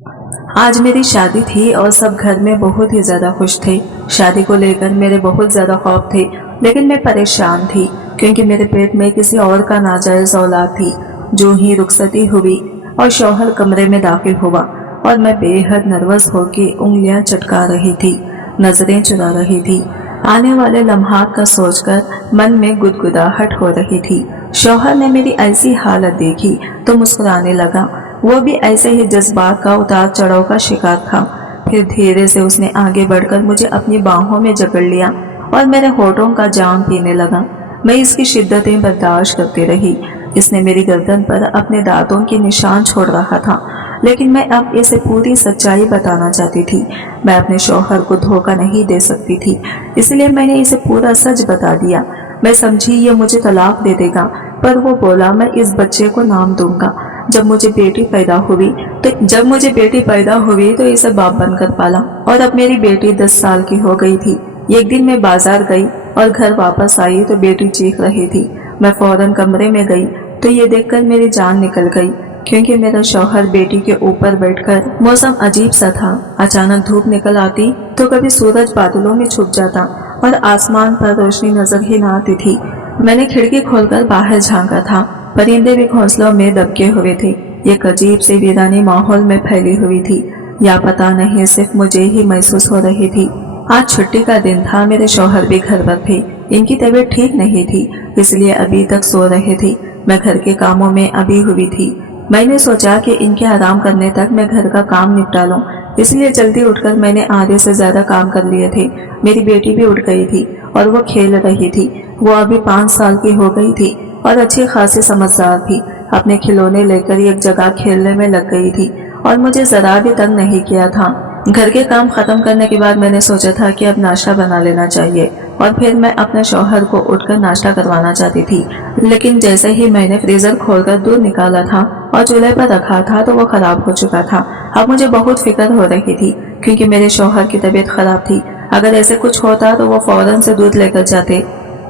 आज मेरी शादी थी और सब घर में बहुत ही ज्यादा खुश थे। शादी को लेकर मेरे बहुत ज्यादा खौफ थे, लेकिन मैं परेशान थी क्योंकि मेरे पेट में किसी और का नाजायज औलाद थी। जो ही रुखसती हुई और शौहर कमरे में दाखिल हुआ और मैं बेहद नर्वस होकर उंगलियां चटका रही थी, नजरें चुरा रही थी। आने वाले लम्हात का सोचकर मन में गुदगुदाहट हो रही थी। शौहर ने मेरी ऐसी हालत देखी तो मुस्कुराने लगा। वो भी ऐसे ही जज्बात का उतार चढ़ाव का शिकार था। फिर धीरे से उसने आगे बढ़कर मुझे अपनी बाहों में जकड़ लिया और मेरे होठों का जाम पीने लगा। मैं इसकी शिद्दतें बर्दाश्त करती रही। इसने मेरी गर्दन पर अपने दांतों के निशान छोड़ रहा था, लेकिन मैं अब इसे पूरी सच्चाई बताना चाहती थी। मैं अपने शौहर को धोखा नहीं दे सकती थी, इसलिए मैंने इसे पूरा सच बता दिया। मैं समझी ये मुझे तलाक दे देगा, पर वो बोला मैं इस बच्चे को नाम दूंगा। जब मुझे बेटी पैदा हुई तो इसे बाप बनकर पाला और अब मेरी बेटी 10 साल की हो गई थी। एक दिन मैं बाजार गई और घर वापस आई तो बेटी चीख रही थी। मैं फौरन कमरे में गई तो ये देखकर मेरी जान निकल गई, क्योंकि मेरा शौहर बेटी के ऊपर बैठकर, मौसम अजीब सा था। अचानक धूप निकल आती तो कभी सूरज बादलों में छुप जाता और आसमान पर रोशनी नजर ही न आती थी। मैंने खिड़की खोलकर बाहर झांका था। परिंदे भी घोंसलों में दबके हुए थे। एक अजीब सी वीरानी माहौल में फैली हुई थी, या पता नहीं सिर्फ मुझे ही महसूस हो रही थी। आज छुट्टी का दिन था। मेरे शौहर भी घर पर थे। इनकी तबीयत ठीक नहीं थी, इसलिए अभी तक सो रहे थे। मैं घर के कामों में अभी हुई थी। मैंने सोचा कि इनके आराम करने तक मैं घर का काम निपटा लूं, इसलिए जल्दी उठकर मैंने आधे से ज्यादा काम कर लिए थे। मेरी बेटी भी उठ गई थी और वो खेल रही थी। वो अभी 5 साल की हो गई थी और अच्छी खासी समझदार थी। अपने खिलौने लेकर एक जगह खेलने में लग गई थी और मुझे जरा भी तंग नहीं किया था। घर के काम खत्म करने के बाद मैंने सोचा था कि अब नाश्ता बना लेना चाहिए और फिर मैं अपने शौहर को उठकर नाश्ता करवाना चाहती थी। लेकिन जैसे ही मैंने फ्रीजर खोलकर दूध निकाला था और चूल्हे पर रखा था तो वो खराब हो चुका था। अब मुझे बहुत फिक्र हो रही थी क्योंकि मेरे शौहर की तबीयत खराब थी। अगर ऐसे कुछ होता तो वो फौरन से दूध लेकर जाते,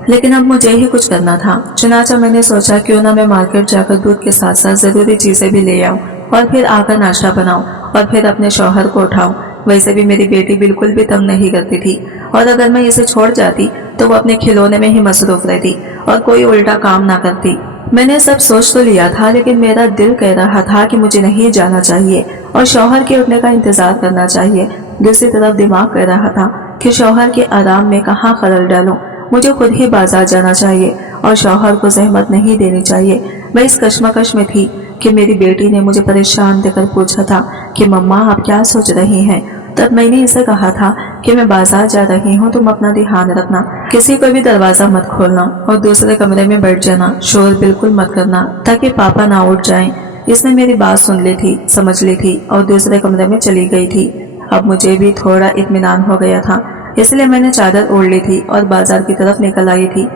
लेकिन अब मुझे ही कुछ करना था। चुनाचा मैंने सोचा क्यों ना मैं मार्केट जाकर दूध के साथ साथ जरूरी चीजें भी ले आऊं और फिर आकर नाश्ता बनाऊं और फिर अपने शौहर को उठाऊं। वैसे भी मेरी बेटी बिल्कुल भी तंग नहीं करती थी और अगर मैं इसे छोड़ जाती तो वो अपने खिलौने में ही मसरूफ रहती और कोई उल्टा काम ना करती। मैंने सब सोच तो लिया था, लेकिन मेरा दिल कह रहा था कि मुझे नहीं जाना चाहिए और शौहर के उठने का इंतजार करना चाहिए। दूसरी तरफ दिमाग कह रहा था कि शौहर के आराम में कहाँ खलल डालूं। मुझे खुद ही बाजार जाना चाहिए और शौहर को जहमत नहीं देनी चाहिए। मैं इस कश्मकश में थी कि मेरी बेटी ने मुझे परेशान देखकर पूछा था कि मम्मा आप क्या सोच रही हैं। तब मैंने इसे कहा था कि मैं बाजार जा रही हूँ, तुम अपना ध्यान रखना, किसी को भी दरवाजा मत खोलना और दूसरे कमरे में बैठ जाना, शोर बिल्कुल मत करना ताकि पापा ना उठ जाएं। इसने मेरी बात सुन ली थी, समझ ली थी और दूसरे कमरे में चली गई थी। अब मुझे भी थोड़ा इत्मीनान हो गया था, इसलिए मैंने चादर ओढ़ ली थी और बाजार की तरफ निकल आई थी।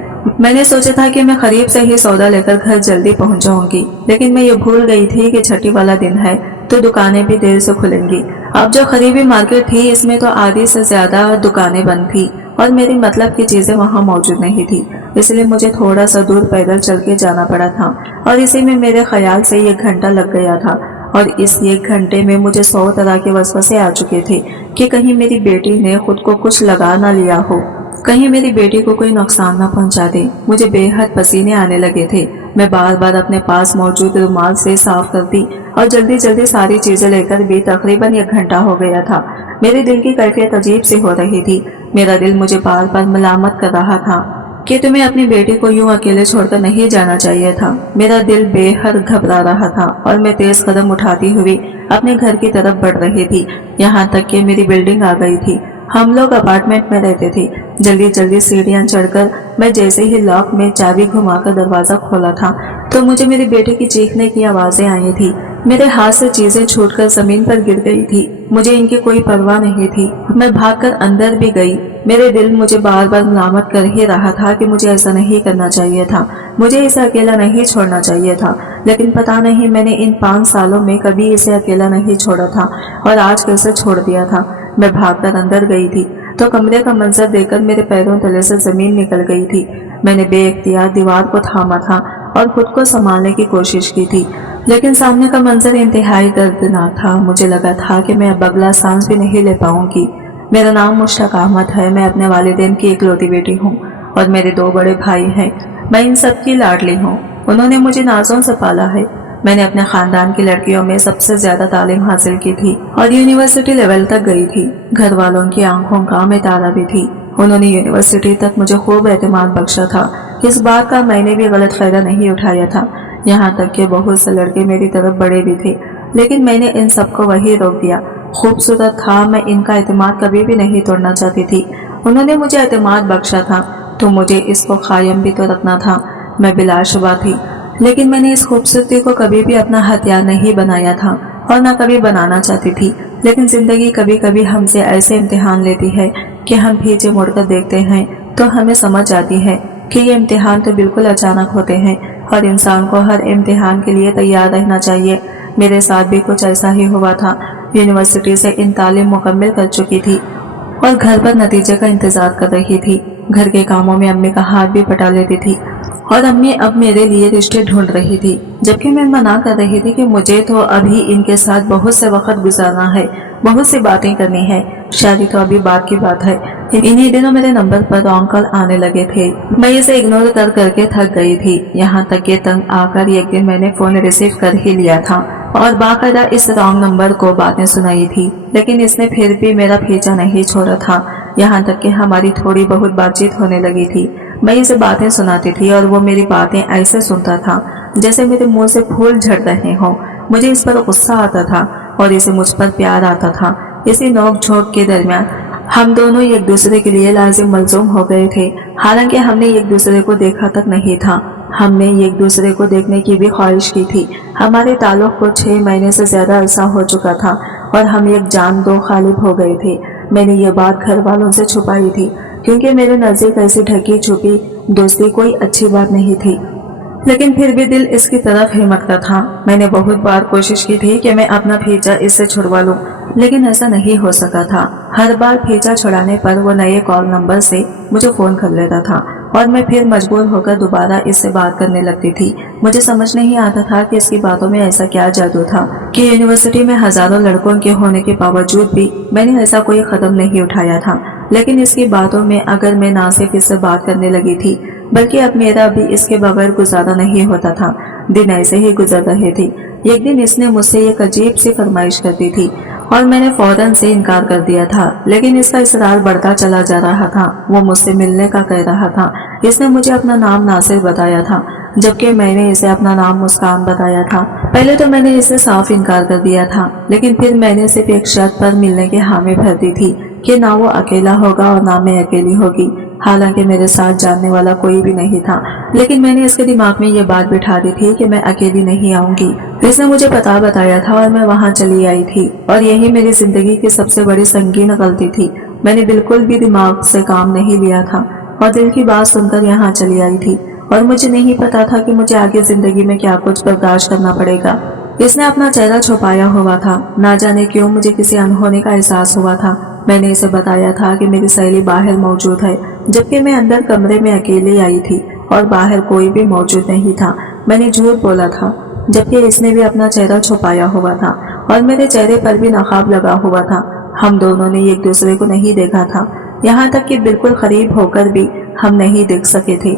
मैंने सोचा था कि मैं करीब से ही सौदा लेकर घर जल्दी पहुंच जाऊंगी, लेकिन मैं ये भूल गई थी कि छठी वाला दिन है तो दुकानें भी देर से खुलेंगी। अब जो करीबी मार्केट थी इसमें तो आधी से ज्यादा दुकानें बंद थी और मेरी मतलब की चीजें वहां मौजूद नहीं थी, इसलिए मुझे थोड़ा सा दूर पैदल चल के जाना पड़ा था और इसी में मेरे ख्याल से 1 घंटा लग गया था। और इस 1 घंटे में मुझे 100 तरह के वसवसे आ चुके थे कि कहीं मेरी बेटी ने खुद को कुछ लगा ना लिया हो, कहीं मेरी बेटी को कोई नुकसान ना पहुंचा दे। मुझे बेहद पसीने आने लगे थे। मैं बार बार अपने पास मौजूद रुमाल से साफ करती और जल्दी जल्दी सारी चीजें लेकर भी तकरीबन 1 घंटा हो गया था। मेरे दिल की कैफियत अजीब सी हो रही थी। मेरा दिल मुझे बार बार मलामत कर रहा था कि तुम्हें अपनी बेटी को यूं अकेले छोड़कर नहीं जाना चाहिए था। मेरा दिल बेहद घबरा रहा था और मैं तेज कदम उठाती हुई अपने घर की तरफ बढ़ रही थी। यहाँ तक कि मेरी बिल्डिंग आ गई थी। हम लोग अपार्टमेंट में रहते थे। जल्दी जल्दी सीढ़ियां चढ़कर मैं जैसे ही लॉक में चाबी घुमाकर दरवाजा खोला था तो मुझे मेरी बेटी की चीखने की आवाजें आई थी। मेरे हाथ से चीजें छूटकर जमीन पर गिर गई थी। मुझे इनकी कोई परवाह नहीं थी। मैं भागकर अंदर भी गई। मेरे दिल मुझे बार बार मलामत कर ही रहा था कि मुझे ऐसा नहीं करना चाहिए था, मुझे इसे अकेला नहीं छोड़ना चाहिए था। लेकिन पता नहीं मैंने इन 5 सालों में कभी इसे अकेला नहीं छोड़ा था और आज कैसे छोड़ दिया था। मैं भागकर अंदर गई थी तो कमरे का मंजर देखकर मेरे पैरों तले से जमीन निकल गई थी। मैंने बेइख्तियार दीवार को थामा था और खुद को संभालने की कोशिश की थी, लेकिन सामने का मंजर इंतहाई दर्दनाक था। मुझे लगा था कि मैं अब अगला सांस भी नहीं ले पाऊंगी। मेरा नाम मुश्ताक अहमद है। मैं अपने वालिदैन की इकलौती बेटी हूँ और मेरे 2 बड़े भाई हैं। मैं इन सब की लाडली हूँ। उन्होंने मुझे नाज़ों से पाला है। मैंने अपने खानदान की लड़कियों में सबसे ज्यादा तालीम हासिल की थी और यूनिवर्सिटी लेवल तक गई थी। घर वालों की आंखों का मैं तारा भी थी। उन्होंने यूनिवर्सिटी तक मुझे खूब एतमाद बख्शा था। इस बात का मैंने भी गलत फायदा नहीं उठाया था। यहाँ तक कि बहुत से लड़के मेरी तरफ बड़े भी थे, लेकिन मैंने इन सबको वही रोक दिया। खूबसूरत था, मैं इनका एतमाद कभी भी नहीं तोड़ना चाहती थी। उन्होंने मुझे एतमाद बख्शा था तो मुझे इसको कायम भी तो रखना था। मैं बिलाशुबा थी, लेकिन मैंने इस खूबसूरती को कभी भी अपना हथियार नहीं बनाया था और न कभी बनाना चाहती थी। लेकिन जिंदगी कभी कभी हमसे ऐसे इम्तिहान लेती है कि हम पीछे मुड़कर देखते हैं तो हमें समझ आती है कि ये इम्तिहान तो बिल्कुल अचानक होते हैं और इंसान को हर इम्तिहान के लिए तैयार रहना चाहिए। मेरे साथ भी कुछ ऐसा ही हुआ था। यूनिवर्सिटी से इन तालीम मुकम्मल कर चुकी थी और घर पर नतीजे का इंतजार कर रही थी। घर के कामों में अम्मी का हाथ भी पटा लेती थी और अम्मी अब मेरे लिए रिश्ते ढूंढ रही थी, जबकि मैं मना कर रही थी कि मुझे तो अभी इनके साथ बहुत से वक्त गुजारना है, बहुत सी बातें करनी है, शादी तो अभी बात की बात है। इन्हीं दिनों मेरे नंबर पर रॉन्ग कॉल आने लगे थे। मैं इसे इग्नोर कर करके थक गई थी। यहाँ तक कि तंग आकर एक दिन मैंने फोन रिसीव कर ही लिया था और बाकायदा इस रॉन्ग नंबर को बातें सुनाई थी, लेकिन इसने फिर भी मेरा पीछा नहीं छोड़ा था। यहाँ तक कि हमारी थोड़ी बहुत बातचीत होने लगी थी। मैं इसे बातें सुनाती थी और वो मेरी बातें ऐसे सुनता था जैसे मेरे मुंह से फूल झड़ रहे हों। मुझे इस पर गुस्सा आता था और इसे मुझ पर प्यार आता था। इसी नोक झोंक के दरमियान हम दोनों एक दूसरे के लिए लाजिम मलजूम हो गए थे। हालांकि हमने एक दूसरे को देखा तक नहीं था। हमने एक दूसरे को देखने की भी ख्वाहिश की थी। हमारे ताल्लुक को 6 महीने से ज्यादा अरसा हो चुका था और हम एक जान दो खालिब हो गए थे। मैंने ये बात घर वालों से छुपाई थी क्योंकि मेरे नजदीक ऐसी ढकी छुपी दोस्ती कोई अच्छी बात नहीं थी, लेकिन फिर भी दिल इसकी तरफ हिमकता था। मैंने बहुत बार कोशिश की थी कि मैं अपना पीछा इससे छुड़वा लूं, लेकिन ऐसा नहीं हो सका था। हर बार पीछा छुड़ाने पर वो नए कॉल नंबर से मुझे फोन कर लेता था और मैं फिर मजबूर होकर दोबारा इससे बात करने लगती थी। मुझे समझ नहीं आता था कि इसकी बातों में ऐसा क्या जादू था कि यूनिवर्सिटी में हजारों लड़कों के होने के बावजूद भी मैंने ऐसा कोई कदम नहीं उठाया था। लेकिन इसकी बातों में अगर मैं ना सिर्फ इससे बात करने लगी थी, बल्कि अब मेरा भी इसके बगैर गुजारा नहीं होता था। दिन ऐसे ही गुजर रहे थे। एक दिन इसने मुझसे एक अजीब सी फरमाइश कर दी थी और मैंने फौरन से इनकार कर दिया था, लेकिन इसका इसरार बढ़ता चला जा रहा था। वो मुझसे मिलने का कह रहा था। इसने मुझे अपना नाम नासिर बताया था, जबकि मैंने इसे अपना नाम मुस्कान बताया था। पहले तो मैंने इसे साफ इनकार कर दिया था, लेकिन फिर मैंने सिर्फ एक शर्त पर मिलने की हामी भर दी थी कि ना वो अकेला होगा और ना मैं अकेली होगी। हालांकि मेरे साथ जानने वाला कोई भी नहीं था, लेकिन मैंने इसके दिमाग में ये बात बिठा दी थी कि मैं अकेली नहीं आऊंगी। इसने मुझे पता बताया था और मैं वहां चली आई थी और यही मेरी जिंदगी की सबसे बड़ी संगीन गलती थी। मैंने बिल्कुल भी दिमाग से काम नहीं लिया था और दिल की बात सुनकर यहाँ चली आई थी और मुझे नहीं पता था कि मुझे आगे जिंदगी में क्या कुछ बर्दाश्त करना पड़ेगा। इसने अपना चेहरा छुपाया हुआ था। ना जाने क्यों मुझे किसी अनहोनी का एहसास हुआ था। मैंने इसे बताया था कि मेरी सहेली बाहर मौजूद है, जबकि मैं अंदर कमरे में अकेली आई थी और बाहर कोई भी मौजूद नहीं था। मैंने झूठ बोला था, जबकि इसने भी अपना चेहरा छुपाया हुआ था और मेरे चेहरे पर भी नकाब लगा हुआ था। हम दोनों ने एक दूसरे को नहीं देखा था, यहाँ तक कि बिल्कुल करीब होकर भी हम नहीं देख सके थे।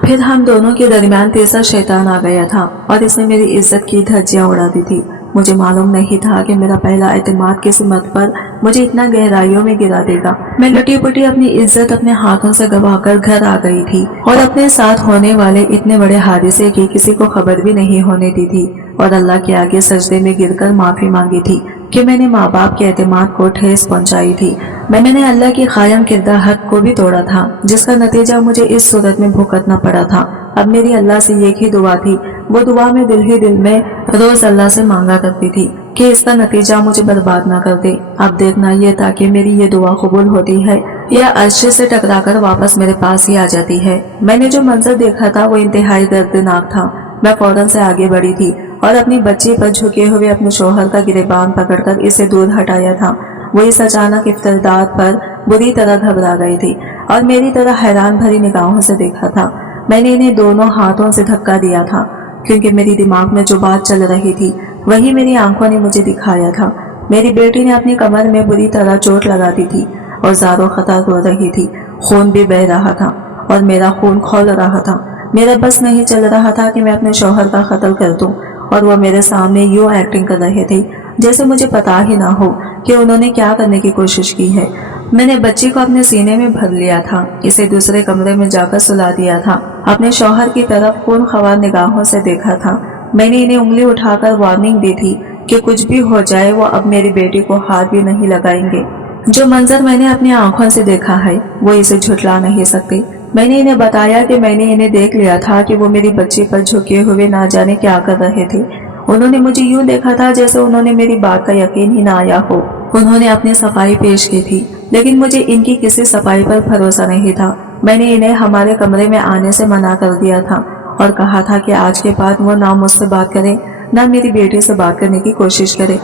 फिर हम दोनों के दरमियान तीसरा शैतान आ गया था और इसने मेरी इज्जत की धज्जियां उड़ा दी थी। मुझे मालूम नहीं था कि मेरा पहला एतमाद किसी मत पर मुझे इतना गहराइयों में गिरा देगा। मैं लुटी पुटी अपनी इज्जत अपने हाथों से गंवाकर घर आ गई थी और अपने साथ होने वाले इतने बड़े हादसे की किसी को खबर भी नहीं होने दी थी और अल्लाह के आगे सजदे में गिरकर माफी मांगी थी कि मैंने माँ बाप के एतमाद को ठेस पहुंचाई थी। मैंने अल्लाह की कायम किरदा हक को भी तोड़ा था, जिसका नतीजा मुझे इस सूरत में भुगतना पड़ा था। अब मेरी अल्लाह से एक ही दुआ थी। वो दुआ में दिल ही दिल में रोज अल्लाह से मांगा करती थी कि इसका नतीजा मुझे बर्बाद ना कर दे। अब देखना ये था कि मेरी ये दुआ कबूल होती है या अर्शे से टकराकर वापस मेरे पास ही आ जाती है। मैंने जो मंजर देखा था वो इंतहाई दर्दनाक था। मैं फौरन से आगे बढ़ी थी और अपनी बच्ची पर झुके हुए अपने शोहर का गिरेबान पकड़कर इसे दूर हटाया था। वो इस अचानक इफ्तदार पर बुरी तरह घबरा गई थी और मेरी तरह हैरान भरी निगाहों से देखा था। मैंने इन्हें दोनों हाथों से धक्का दिया था। क्योंकि मेरी दिमाग में जो बात चल रही थी वही मेरी आंखों ने मुझे दिखाया था। मेरी बेटी ने अपनी कमर में बुरी तरह चोट लगा दी थी और ज़ारो खतर रो रही थी। खून भी बह रहा था और मेरा खून खौल रहा था। मेरा बस नहीं चल रहा था कि मैं अपने शौहर का कत्ल कर दूं, और वो मेरे सामने यूं एक्टिंग कर रहे थे जैसे मुझे पता ही ना हो कि उन्होंने क्या करने की कोशिश की है। मैंने बच्ची को अपने सीने में भर लिया था, इसे दूसरे कमरे में जाकर सुला दिया था, अपने शौहर की तरफ खून खवार निगाहों से देखा था। मैंने इन्हें उंगली उठाकर वार्निंग दी थी कि कुछ भी हो जाए वो अब मेरी बेटी को हाथ भी नहीं लगाएंगे। जो मंजर मैंने अपनी आंखों से देखा है वो इसे झुठला नहीं सकते। मैंने इन्हें बताया कि मैंने इन्हें देख लिया था कि वो मेरी बच्ची पर झुके हुए ना जाने क्या कर रहे थे। उन्होंने मुझे यूं देखा था जैसे उन्होंने मेरी बात का यकीन ही ना आया हो। उन्होंने अपनी सफाई पेश की थी, लेकिन मुझे इनकी किसी सफाई पर भरोसा नहीं था। मैंने इन्हें हमारे कमरे में आने से मना कर दिया था और कहा था कि आज के बाद वो ना मुझसे बात करें, ना मेरी बेटी से बात करने की कोशिश करे।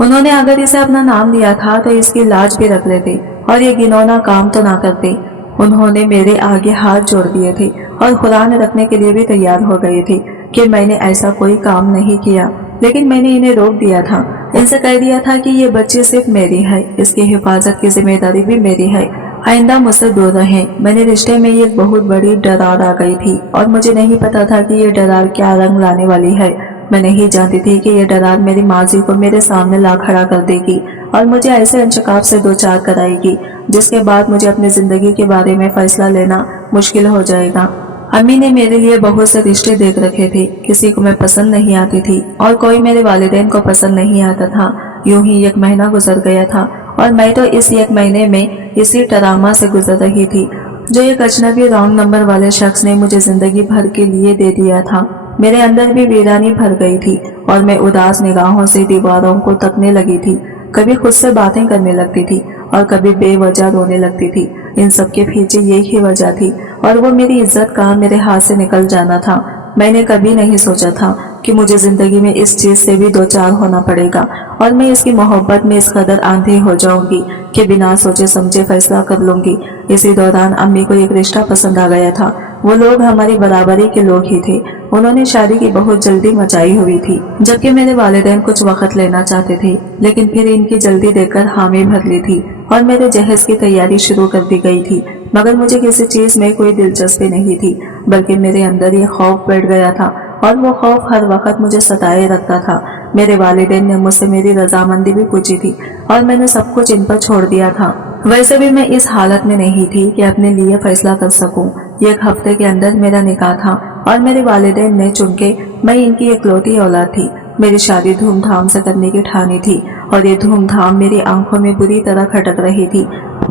उन्होंने अगर इसे अपना नाम दिया था तो इसकी लाज भी रख लेते और ये घिनौना काम तो ना करते। उन्होंने मेरे आगे हाथ जोड़ दिए थे और कुरान रखने के लिए भी तैयार हो गए थे कि मैंने ऐसा कोई काम नहीं किया, लेकिन मैंने इन्हें रोक दिया था। इनसे कह दिया था कि ये बच्ची सिर्फ मेरी है, इसकी हिफाजत की जिम्मेदारी भी मेरी है, आइंदा मुझसे दूर रहें। मैंने रिश्ते में एक बहुत बड़ी दरार आ गई थी और मुझे नहीं पता था कि ये दरार क्या रंग लाने वाली है। मैं नहीं जानती थी कि ये दरार मेरी माजी को मेरे सामने ला खड़ा कर देगी और मुझे ऐसे अंशकाफ से दो चार कराएगी जिसके बाद मुझे अपनी जिंदगी के बारे में फैसला लेना मुश्किल हो जाएगा। अम्मी ने मेरे लिए बहुत से रिश्ते देख रखे थे, किसी को मैं पसंद नहीं आती थी और कोई मेरे वालिदैन को पसंद नहीं आता था। यूं ही एक महीना गुजर गया था और मैं तो इस एक महीने में इसी ड्रामा से गुजर रही थी जो एक अजनबी रॉन्ग नंबर वाले शख्स ने मुझे जिंदगी भर के लिए दे दिया था। मेरे अंदर भी वीरानी भर गई थी और मैं उदास निगाहों से दीवारों को तकने लगी थी। कभी खुद से बातें करने लगती थी और कभी बेवजह रोने लगती थी। इन सब के पीछे यही ही वजह थी और वो मेरी इज्जत का मेरे हाथ से निकल जाना था। मैंने कभी नहीं सोचा था कि मुझे जिंदगी में इस चीज से भी दो चार होना पड़ेगा और मैं इसकी मोहब्बत में इस कदर आंधी हो जाऊंगी कि बिना सोचे समझे फैसला कर लूंगी। इसी दौरान अम्मी को एक रिश्ता पसंद आ गया था। वो लोग हमारी बराबरी के लोग ही थे। उन्होंने शादी की बहुत जल्दी मचाई हुई थी, जबकि मेरे वालिदैन कुछ वक्त लेना चाहते थे, लेकिन फिर इनकी जल्दी देखकर हामी भर ली थी और मेरे जहेज की तैयारी शुरू कर दी गई थी। मगर मुझे किसी चीज में कोई दिलचस्पी नहीं थी, बल्कि मेरे अंदर ये खौफ बैठ गया था और वो खौफ हर वक्त मुझे सताए रखता था। मेरे वालिदैन ने मुझसे मेरी रजामंदी भी पूछी थी और मैंने सब कुछ इन पर छोड़ दिया था। वैसे भी मैं इस हालत में नहीं थी कि अपने लिए फैसला कर सकूं। एक हफ्ते के अंदर मेरा निकाह था और मेरे वालिदैन ने चुनके मैं इनकी इकलौती औलाद थी। मेरी शादी धूमधाम से करने की ठानी थी और ये धूमधाम मेरी आंखों में बुरी तरह खटक रही थी।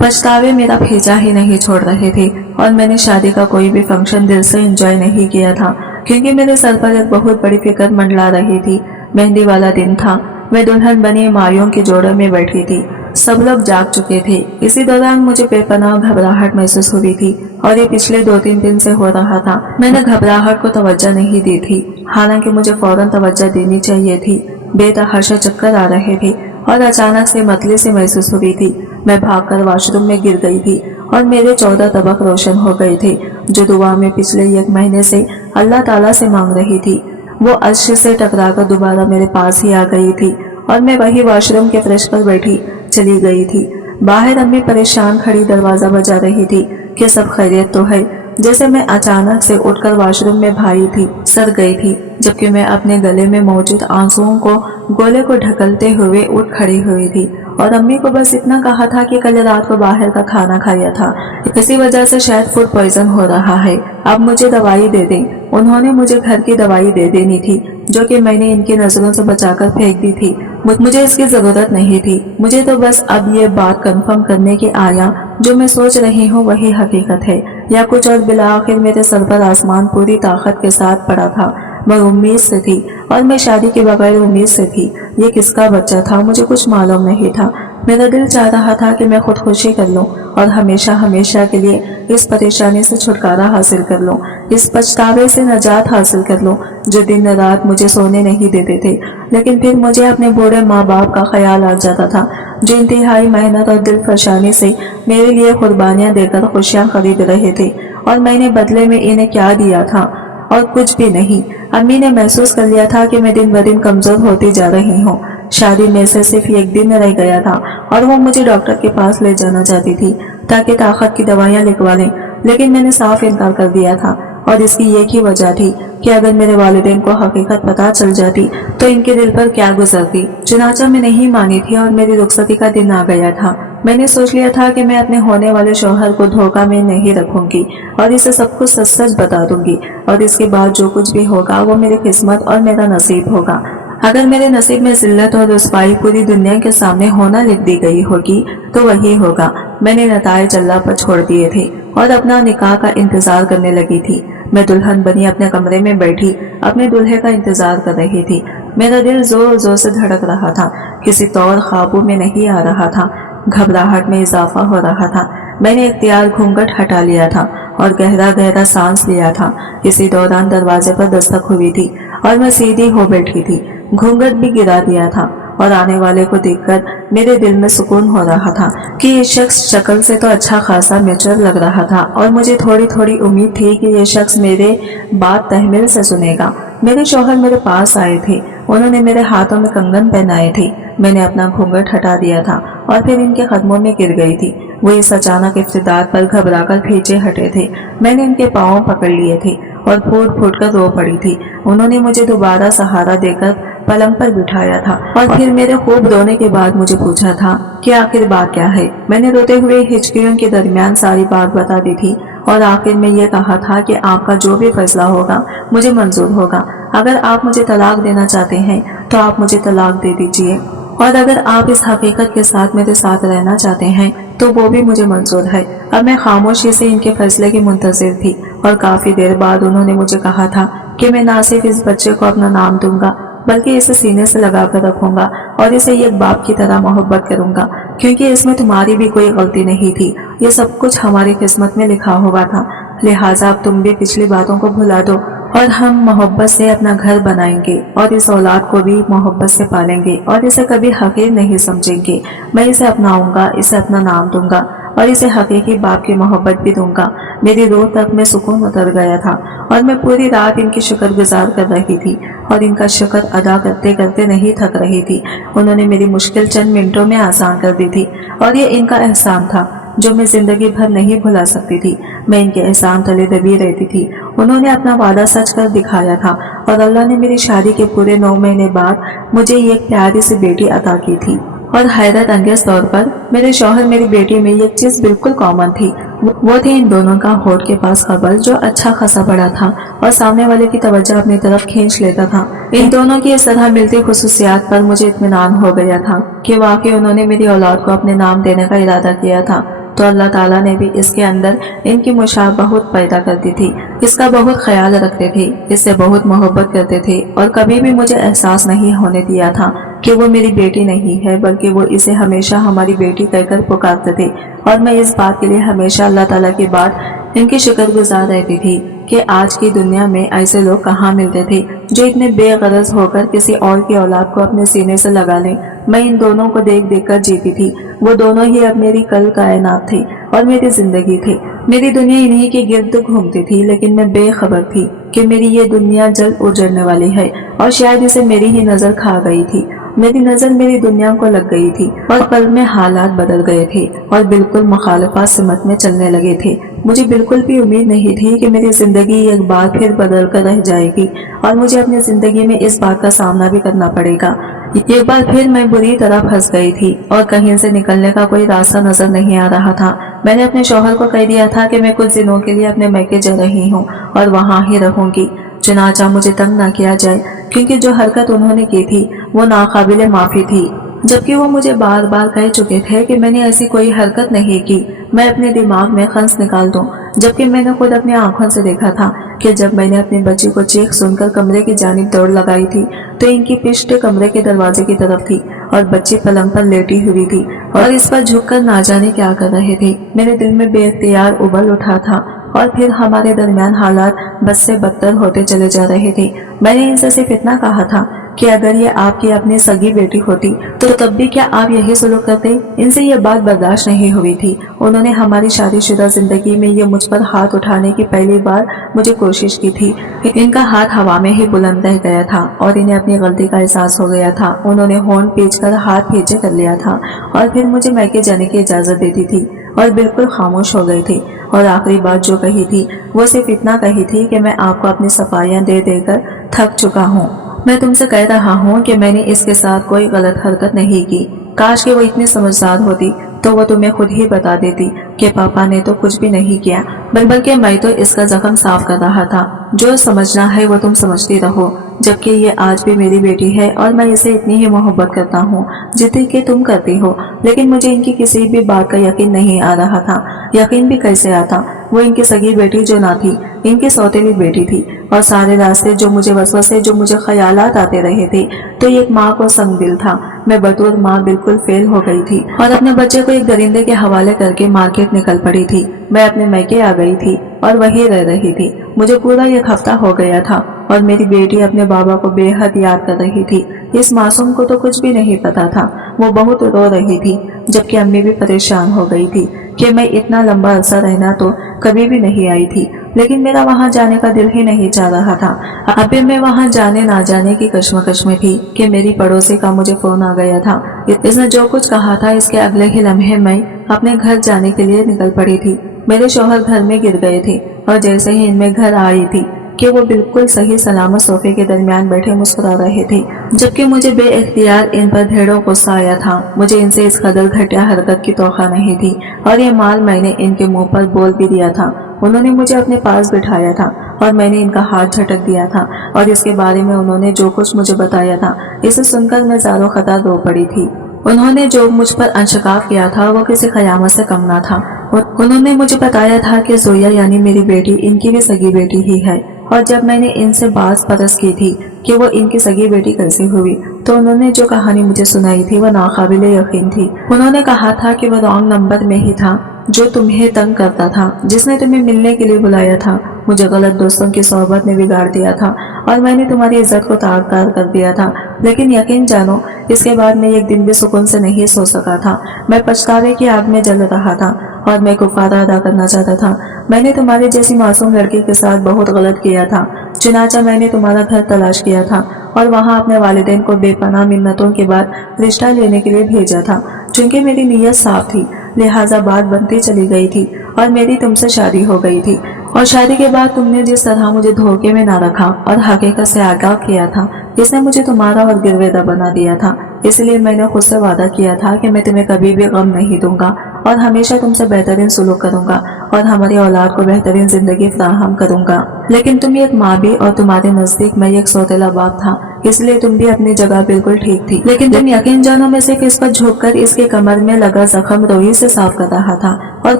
पछतावे मेरा भेजा ही नहीं छोड़ रहे थे और मैंने शादी का कोई भी फंक्शन दिल से एंजॉय नहीं किया था, क्योंकि मेरे सर पर एक बहुत बड़ी फिक्र मंडला रही थी। मेहंदी वाला दिन था। मैं दुल्हन बनी मारियों के जोड़े में बैठी थी। सब लोग जाग चुके थे। इसी दौरान मुझे बेपनाह घबराहट महसूस हो रही थी और ये पिछले 2-3 दिन से हो रहा था। मैंने घबराहट को तवज्जो नहीं दी थी, हालांकि मुझे फौरन तवज्जो देनी चाहिए थी। बेतहाशा चक्कर आ रहे थे और अचानक से मतली से महसूस हो रही थी। मैं भागकर वॉशरूम में गिर गई थी और मेरे 14 तबक रोशन हो गए थे, जो दुआ में पिछले 1 महीने से अल्लाह ताला से मांग रही थी। वो अर्श से टकराकर दोबारा मेरे पास ही आ गई थी और मैं वही वॉशरूम के फर्श पर बैठी चली गई थी। बाहर अम्मी परेशान खड़ी दरवाजा बजा रही थी कि सब खैरियत तो है। जैसे मैं अचानक से उठकर वॉशरूम में भाई थी, सर गई थी, जबकि मैं अपने गले में मौजूद आंसुओं को गोले को ढकलते हुए उठ खड़ी हुई थी और अम्मी को बस इतना कहा था कि कल रात को बाहर का खाना खाया था, इसी वजह से शायद फूड पॉइजन हो रहा है, अब मुझे दवाई दे दें। उन्होंने मुझे घर की दवाई दे देनी थी जो कि मैंने इनकी नजरों से बचाकर फेंक दी थी। मुझे इसकी जरूरत नहीं थी। मुझे तो बस अब ये बात कंफर्म करने की आया जो मैं सोच रही हूँ वही हकीकत है या कुछ और। बिला आखिर मेरे सर पर आसमान पूरी ताकत के साथ पड़ा था। मैं उम्मीद से थी और मैं शादी के बगैर उम्मीद से थी। ये किसका बच्चा था मुझे कुछ मालूम नहीं था। मेरा दिल चाह रहा था कि मैं खुदकुशी कर लूं और हमेशा हमेशा के लिए इस परेशानी से छुटकारा हासिल कर लूं, इस पछतावे से नजात हासिल कर लूं जो दिन रात मुझे सोने नहीं देते थे। लेकिन फिर मुझे अपने बूढ़े माँ बाप का ख्याल आ जाता था जो इंतहाई मेहनत और दिल फरशानी से मेरे लिए कुर्बानियां देकर खुशियां खरीद रहे थे और मैंने बदले में इन्हें क्या दिया था। اور کچھ بھی نہیں۔ امی نے محسوس کر لیا تھا کہ میں دن ب دن کمزور ہوتی جا رہی ہوں۔ شادی میں سے صرف ایک دن رہ گیا تھا اور وہ مجھے ڈاکٹر کے پاس لے جانا چاہتی تھی تاکہ طاقت کی دوائیاں لکھوا لیں، لیکن میں نے صاف انکار کر دیا تھا، اور اس کی ایک ہی وجہ تھی کہ اگر میرے والدین کو حقیقت پتہ چل جاتی تو ان کے دل پر کیا گزرتی۔ چنانچہ میں نہیں مانی تھی اور میری رخصتی کا دن آ گیا تھا۔ میں نے سوچ لیا تھا کہ میں اپنے ہونے والے شوہر کو دھوکہ میں نہیں رکھوں گی اور اسے سب کچھ سچ سچ بتا دوں گی، اور اس کے بعد جو کچھ بھی ہوگا وہ میری قسمت اور میرا نصیب ہوگا۔ اگر میرے نصیب میں ذلت اور رسوائی پوری دنیا کے سامنے ہونا لکھ دی گئی ہوگی تو وہی ہوگا۔ میں نے نتائج اللہ پر چھوڑ دیے تھے اور اپنا نکاح کا انتظار کرنے لگی تھی۔ میں دلہن بنی اپنے کمرے میں بیٹھی اپنے دلہے کا انتظار کر رہی تھی۔ میرا دل زور زور سے دھڑک رہا تھا، کسی طور قابو میں نہیں آ رہا تھا، گھبراہٹ میں اضافہ ہو رہا تھا۔ میں نے اختیار گھونگھٹ ہٹا لیا تھا اور گہرا گہرا سانس لیا تھا۔ اسی دوران دروازے پر دستک ہوئی تھی اور میں سیدھی ہو بیٹھی تھی، گھونگھٹ بھی گرا دیا تھا، اور آنے والے کو دیکھ کر میرے دل میں سکون ہو رہا تھا کہ یہ شخص شکل سے تو اچھا خاصا میچور لگ رہا تھا، اور مجھے تھوڑی تھوڑی امید تھی کہ یہ شخص میرے بات تحمل سے سنے گا۔ میرے شوہر میرے پاس آئے تھے، انہوں نے میرے ہاتھوں میں کنگن پہنائے تھے۔ میں نے اپنا گھونگھٹ ہٹا دیا تھا اور پھر ان کے قدموں میں گر گئی تھی۔ وہ اس اچانک افتدار پر گھبرا کر پیچھے ہٹے تھے۔ میں نے ان کے پاؤں پکڑ لیے تھے اور پھوٹ پھوٹ کر رو پڑی تھی۔ انہوں نے مجھے دوبارہ سہارا دے کر پلنگ پر بٹھایا تھا اور پھر میرے خوب رونے کے بعد مجھے پوچھا تھا کہ آخر بات کیا ہے۔ میں نے روتے ہوئے ہچکیوں کے درمیان ساری بات بتا دی تھی اور آخر میں یہ کہا تھا کہ آپ کا جو بھی فیصلہ ہوگا مجھے منظور ہوگا۔ اگر آپ مجھے طلاق دینا چاہتے ہیں تو آپ مجھے طلاق دے دیجیے، اور اگر آپ اس حقیقت کے ساتھ میرے ساتھ رہنا چاہتے ہیں تو وہ بھی مجھے منظور ہے۔ اب میں خاموشی سے ان کے فیصلے کی منتظر تھی، اور کافی دیر بعد انہوں نے مجھے کہا تھا کہ میں نہ صرف اس بچے کو اپنا نام دوں گا بلکہ اسے سینے سے لگا کر رکھوں گا اور اسے ایک باپ کی طرح محبت کروں گا، کیونکہ اس میں تمہاری بھی کوئی غلطی نہیں تھی، یہ سب کچھ ہماری قسمت میں لکھا ہوا تھا۔ لہٰذا اب تم بھی پچھلی باتوں کو بھلا دو اور ہم محبت سے اپنا گھر بنائیں گے اور اس اولاد کو بھی محبت سے پالیں گے اور اسے کبھی حقیر نہیں سمجھیں گے۔ میں اسے اپناؤں گا، اسے اپنا نام دوں گا اور اسے حقیقی باپ کی محبت بھی دوں گا۔ میری روح تک میں سکون اتر گیا تھا اور میں پوری رات ان کی شکر گزار کر رہی تھی اور ان کا شکر ادا کرتے کرتے نہیں تھک رہی تھی۔ انہوں نے میری مشکل چند منٹوں میں آسان کر دی تھی، اور یہ ان کا احسان تھا جو میں زندگی بھر نہیں بھلا سکتی تھی۔ میں ان کے احسان تلے دبی رہتی تھی۔ انہوں نے اپنا وعدہ سچ کر دکھایا تھا، اور اللہ نے میری شادی کے پورے 9 مہینے بعد مجھے ایک پیاری سی بیٹی عطا کی تھی۔ اور حیرت انگیز طور پر میرے شوہر میری بیٹی میں ایک چیز بالکل کامن تھی، وہ تھی ان دونوں کا ہونٹ کے پاس قبر، جو اچھا خاصا بڑا تھا اور سامنے والے کی توجہ اپنی طرف کھینچ لیتا تھا۔ ان دونوں کی اس طرح ملتی خصوصیات پر مجھے اطمینان ہو گیا تھا کہ واقعی انہوں نے میری اولاد کو اپنے نام دینے کا ارادہ کیا تھا، تو اللہ تعالیٰ نے بھی اس کے اندر ان کی مشابہت پیدا کر دی تھی۔ اس کا بہت خیال رکھتے تھے، اس سے بہت محبت کرتے تھے، اور کبھی بھی مجھے احساس نہیں ہونے دیا تھا کہ وہ میری بیٹی نہیں ہے، بلکہ وہ اسے ہمیشہ ہماری بیٹی کہہ کر پکارتے تھے۔ اور میں اس بات کے لیے ہمیشہ اللہ تعالیٰ کی بات ان کی شکر گزار رہتی تھی کہ آج کی دنیا میں ایسے لوگ کہاں ملتے تھے جو اتنے بے غرض ہو کر کسی اور کی اولاد کو اپنے سینے سے لگا لیں۔ میں ان دونوں کو دیکھ دیکھ کر جیتی تھی۔ وہ دونوں ہی اب میری کل کائنات تھی اور میری زندگی تھی۔ میری دنیا انہی کے گرد گھومتی تھی، لیکن میں بے خبر تھی کہ میری یہ دنیا جلد اجڑنے والی ہے، اور شاید اسے میری ہی نظر کھا گئی تھی۔ میری نظر میری دنیا کو لگ گئی تھی اور پل میں حالات بدل گئے تھے اور بالکل مخالفات سمت میں چلنے لگے تھے۔ مجھے بالکل بھی امید نہیں تھی کہ میری زندگی ایک بار پھر بدل کر رہ جائے گی اور مجھے اپنی زندگی میں اس بات کا سامنا بھی کرنا پڑے گا۔ ایک بار پھر میں بری طرح پھنس گئی تھی اور کہیں سے نکلنے کا کوئی راستہ نظر نہیں آ رہا تھا۔ میں نے اپنے شوہر کو کہہ دیا تھا کہ میں کچھ دنوں کے لیے اپنے میکے جا رہی ہوں اور وہاں ہی رہوں گی، چنانچہ مجھے تنگ نہ کیا جائے، کیونکہ جو حرکت انہوں نے کی تھی وہ ناقابل معافی تھی، جبکہ وہ مجھے بار بار کہہ چکے تھے کہ میں نے ایسی کوئی حرکت نہیں کی۔ میں اپنے دماغ میں خنس نکال دوں، جبکہ میں نے خود اپنی آنکھوں سے دیکھا تھا کہ جب میں نے اپنی بچی کو چیخ سن کر کمرے کی جانب دوڑ لگائی تھی تو ان کی پشت کمرے کے دروازے کی طرف تھی اور بچی پلنگ پر لیٹی ہوئی تھی اور اس پر جھک کر نہ جانے کیا کر رہے تھے۔ میرے دل میں بے اختیار ابل اٹھا تھا اور پھر ہمارے درمیان حالات بد سے بدتر ہوتے چلے جا رہے تھے۔ میں نے ان سے صرف اتنا کہا تھا کہ اگر یہ آپ کی اپنی سگی بیٹی ہوتی تو تب بھی کیا آپ یہی سلوک کرتے؟ ان سے یہ بات برداشت نہیں ہوئی تھی۔ انہوں نے ہماری شادی شدہ زندگی میں یہ مجھ پر ہاتھ اٹھانے کی پہلی بار مجھے کوشش کی تھی۔ ان کا ہاتھ ہوا میں ہی بلند رہ گیا تھا اور انہیں اپنی غلطی کا احساس ہو گیا تھا۔ انہوں نے ہونٹ پیچ کر ہاتھ پیچھے کر لیا تھا اور پھر مجھے میکے جانے کی اجازت دیتی تھی اور بالکل خاموش ہو گئی تھی، اور آخری بات جو کہی تھی وہ صرف اتنا کہی تھی کہ میں آپ کو اپنی صفائیاں دے دے کر تھک چکا ہوں۔ میں تم سے کہہ رہا ہوں کہ میں نے اس کے ساتھ کوئی غلط حرکت نہیں کی۔ کاش کہ وہ اتنی سمجھدار ہوتی تو وہ تمہیں خود ہی بتا دیتی کہ پاپا نے تو کچھ بھی نہیں کیا، بلکہ میں تو اس کا زخم صاف کر رہا تھا۔ جو سمجھنا ہے وہ تم سمجھتی رہو، جبکہ یہ آج بھی میری بیٹی ہے اور میں اسے اتنی ہی محبت کرتا ہوں جتنی کہ تم کرتی ہو۔ لیکن مجھے ان کی کسی بھی بات کا یقین نہیں آ رہا تھا۔ یقین بھی کیسے آتا؟ وہ ان کی سگی بیٹی جو نہ تھی، ان کی سوتیلی بیٹی تھی، اور سارے راستے جو مجھے وسوسے، جو مجھے خیالات آتے رہے تھے، تو ایک ماں کو سنگ دل تھا۔ میں بطور ماں بالکل فیل ہو گئی تھی اور اپنے بچے کو ایک درندے کے حوالے کر کے مارکیٹ نکل پڑی تھی۔ میں اپنے میکے آ گئی تھی اور وہی رہ رہی تھی۔ مجھے پورا ایک ہفتہ ہو گیا تھا اور میری بیٹی اپنے بابا کو بے حد یاد کر رہی تھی۔ اس معصوم کو تو کچھ بھی نہیں پتا تھا، وہ بہت رو رہی تھی، جبکہ امی بھی پریشان ہو گئی تھی کہ میں اتنا لمبا عرصہ رہنا تو کبھی بھی نہیں آئی تھی، لیکن میرا وہاں جانے کا دل ہی نہیں چاہ رہا تھا۔ ابھی میں وہاں جانے نہ جانے کی کشمکش میں تھی کہ میری پڑوسی کا مجھے فون آ گیا تھا۔ اس نے جو کچھ کہا تھا اس کے اگلے ہی لمحے میں اپنے گھر جانے کے لیے نکل پڑی تھی۔ میرے شوہر گھر میں گر گئے تھے اور جیسے ہی ان میں گھر آئی تھی کہ وہ بالکل صحیح سلامت صوفے کے درمیان بیٹھے مسکرا رہے تھے، جبکہ مجھے بے اختیار ان پر ڈھیروں غصہ آیا تھا۔ مجھے ان سے اس قدر گھٹیا حرکت کی توقع نہیں تھی اور یہ مال میں نے ان کے منہ پر بول بھی دیا تھا۔ انہوں نے مجھے اپنے پاس بٹھایا تھا اور میں نے ان کا ہاتھ جھٹک دیا تھا، اور اس کے بارے میں انہوں نے جو کچھ مجھے بتایا تھا اسے سن کر میں زاروں خطر رو پڑی تھی۔ انہوں نے جو مجھ پر انشکاف کیا تھا وہ کسی قیامت سے کم نہ تھا۔ انہوں نے مجھے بتایا تھا کہ زویا یعنی میری بیٹی ان کی بھی سگی بیٹی ہی ہے، اور جب میں نے ان سے باز پرس کی تھی کہ وہ ان کی سگی بیٹی کیسے ہوئی تو انہوں نے جو کہانی مجھے سنائی تھی وہ ناقابل یقین تھی۔ انہوں نے کہا تھا کہ وہ رانگ نمبر میں ہی تھا جو تمہیں تنگ کرتا تھا، جس نے تمہیں ملنے کے لیے بلایا تھا، مجھے غلط دوستوں کی صحبت نے بگاڑ دیا تھا اور میں نے تمہاری عزت کو تار تار کر دیا تھا۔ لیکن یقین جانو اس کے بعد میں ایک دن بھی سکون سے نہیں سو سکا تھا۔ میں پچھتاوے کی آگ میں جل رہا تھا اور میں کفارہ ادا کرنا چاہتا تھا۔ میں نے تمہاری جیسی معصوم لڑکی کے ساتھ بہت غلط کیا تھا، چنانچہ میں نے تمہارا گھر تلاش کیا تھا اور وہاں اپنے والدین کو بے پناہ منتوں کے بعد رشتہ لینے کے لیے بھیجا تھا۔ چونکہ میری نیت صاف تھی لہٰذا بات بنتی چلی گئی تھی اور میری تم سے شادی ہو گئی تھی، اور شادی کے بعد تم نے جس طرح مجھے دھوکے میں نہ رکھا اور حقیقت سے آگاہ کیا تھا اس نے مجھے تمہارا اور گرویدہ بنا دیا تھا۔ اس لیے میں نے خود سے وعدہ کیا تھا کہ میں تمہیں کبھی بھی غم نہیں دوں گا اور ہمیشہ تم سے بہترین سلوک کروں گا اور ہماری اولاد کو بہترین زندگی فراہم کروں گا۔ لیکن تم ایک ماں بھی اور تمہارے نزدیک میں ایک سوتیلا باپ تھا، اس لیے تم بھی اپنی جگہ بالکل ٹھیک تھی۔ لیکن تم یقین جانو میں صرف اس پر جھک کر اس کے کمر میں لگا زخم روئی سے صاف کر رہا تھا اور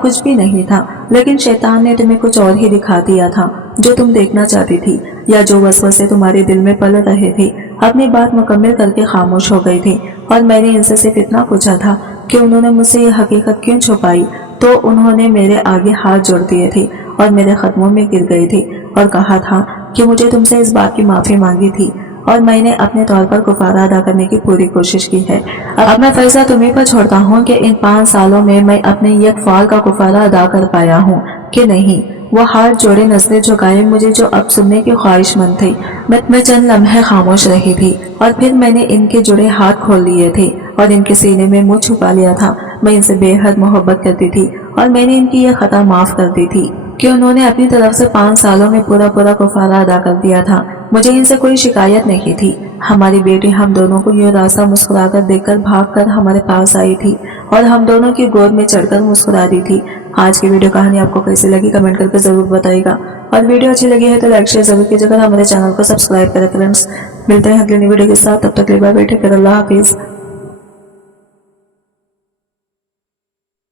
کچھ بھی نہیں تھا۔ لیکن شیطان نے تمہیں کچھ اور ہی دکھا دیا تھا جو تم دیکھنا چاہتی تھی یا جو وسوسے تمہارے دل میں پل رہے تھے۔ اپنی بات مکمل کر کے خاموش ہو گئی تھی اور میں نے ان سے صرف اتنا پوچھا تھا کہ انہوں نے مجھ سے یہ حقیقت کیوں چھپائی، تو انہوں نے میرے آگے ہاتھ جوڑ دیے تھے اور میرے قدموں میں گر گئے تھے اور کہا تھا کہ مجھے تم سے اس بات کی معافی مانگی تھی اور میں نے اپنے طور پر کفارہ ادا کرنے کی پوری کوشش کی ہے۔ اب میں فیصلہ تمہیں پر چھوڑتا ہوں کہ ان 5 سالوں میں اپنے یک فعال کا کفارہ ادا کر پایا ہوں کہ نہیں۔ وہ ہاتھ جوڑے نظریں جھکائے مجھے جو اب سننے کی خواہش مند تھی۔ میں چند لمحے خاموش رہی تھی اور پھر میں نے ان کے جڑے ہاتھ کھول لیے تھے اور ان کے سینے میں منہ چھپا لیا تھا۔ میں ان سے بے حد محبت کرتی تھی اور میں نے ان کی یہ خطا معاف کر دی تھی کہ انہوں نے اپنی طرف سے 5 سالوں میں پورا کفارہ ادا کر دیا تھا۔ مجھے ان سے کوئی شکایت نہیں تھی۔ ہماری بیٹی ہم دونوں کو یہ راستہ مسکرا کر دیکھ کر بھاگ کر ہمارے پاس آئی تھی اور ہم دونوں کی گود میں چڑھ کر مسکرا دی تھی۔ آج کی ویڈیو کہانی آپ کو کیسی لگی کمنٹ کر کے ضرور بتائیے گا، اور ویڈیو اچھی لگی ہے تو لائک شیئر ضرور کیجیے گا، ہمارے چینل کو سبسکرائب کریں فرینڈس۔ ملتے ہیں اگلی نئی ویڈیو کے ساتھ، تب تک کے لیے بائے بائے، ٹیک کیئر، اللہ حافظ۔